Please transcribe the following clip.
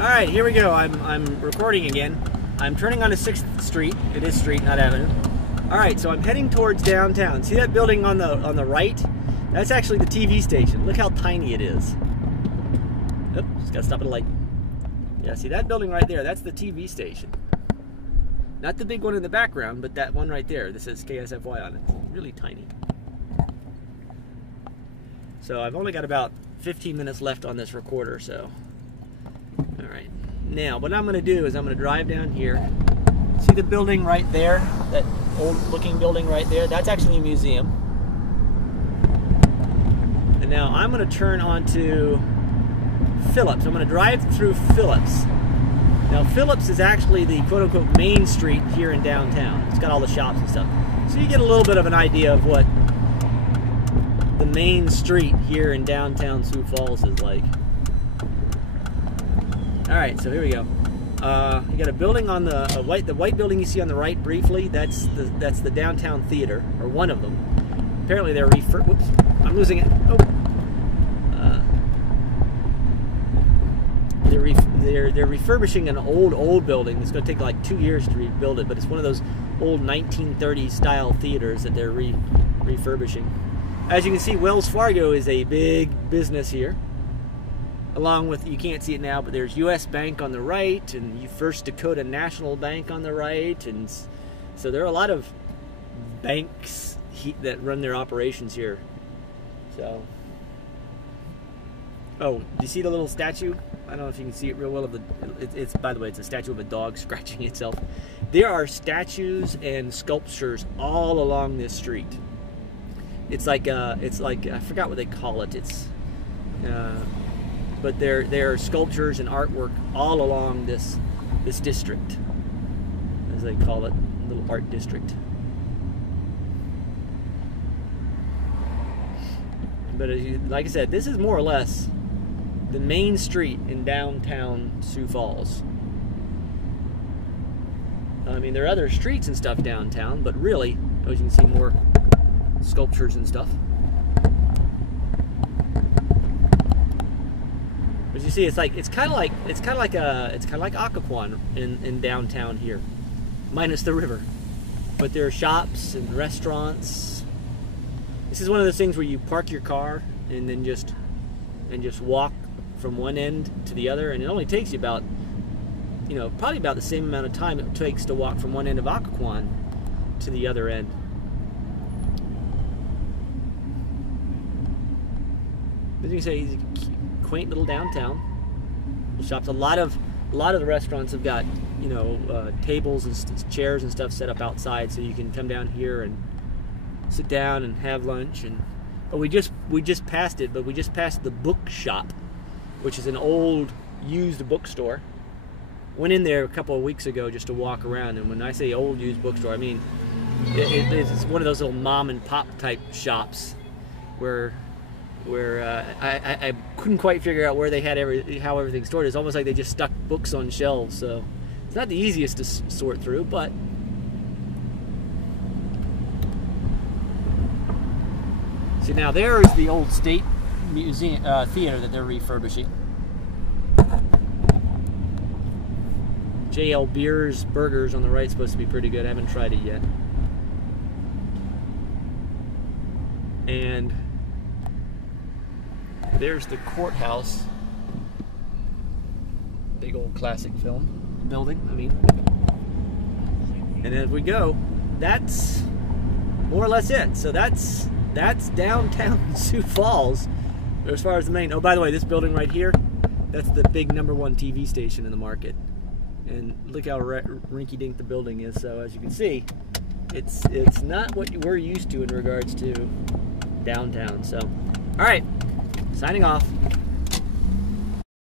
Alright, here we go. I'm recording again. I'm turning onto 6th Street. It is street, not avenue. Alright, so I'm heading towards downtown. See that building on the right? That's actually the TV station. Look how tiny it is. Oops, just gotta stop at a light. Yeah, see that building right there? That's the TV station. Not the big one in the background, but that one right there. This says KSFY on it. It's really tiny. So I've only got about 15 minutes left on this recorder, so. Alright. Now, what I'm going to do is I'm going to drive down here. See the building right there? That old looking building right there? That's actually a museum. And now I'm going to turn onto Phillips. I'm going to drive through Phillips. Now Phillips is actually the quote-unquote main street here in downtown. It's got all the shops and stuff. So you get a little bit of an idea of what the main street here in downtown Sioux Falls is like. Alright, so here we go. You got a building on the white building you see on the right briefly. That's the downtown theater, or one of them. Apparently they're whoops, I'm losing it. Oh. They're refurbishing an old building. It's going to take like 2 years to rebuild it, but it's one of those old 1930s style theaters that they're refurbishing. As you can see, Wells Fargo is a big business here. Along with, you can't see it now, but there's U.S. Bank on the right, and First Dakota National Bank on the right, and so there are a lot of banks that run their operations here. So, oh, do you see the little statue? I don't know if you can see it real well. It's by the way, it's a statue of a dog scratching itself. There are statues and sculptures all along this street. It's like I forgot what they call it. But there are sculptures and artwork all along this district, as they call it, little art district. But like I said, this is more or less the main street in downtown Sioux Falls. I mean, there are other streets and stuff downtown, but really, as you can see, more sculptures and stuff. As you see, it's kind of like Occoquan in downtown here, minus the river. But there are shops and restaurants. This is one of those things where you park your car and then just walk from one end to the other, and it only takes you about, probably about the same amount of time it takes to walk from one end of Occoquan to the other end. As you can see, quaint little downtown. Shops. A lot of the restaurants have got tables and chairs and stuff set up outside, so you can come down here and sit down and have lunch. But we just passed it. But we just passed the book shop, which is an old used bookstore. Went in there a couple of weeks ago just to walk around, and when I say old used bookstore, I mean it's one of those little mom and pop type shops where I couldn't quite figure out where they had how everything stored. It's almost like they just stuck books on shelves, so it's not the easiest to sort through, but see, now there is the old State Museum theater that they're refurbishing. J.L. Beer's Burgers on the right is supposed to be pretty good. I haven't tried it yet. And there's the courthouse. Big old classic film building, I mean. And as we go, that's more or less it. So that's downtown Sioux Falls as far as the main. Oh, by the way, this building right here, that's the big #1 TV station in the market. And look how rinky-dink the building is. So as you can see, it's not what we're used to in regards to downtown. So, all right. Signing off.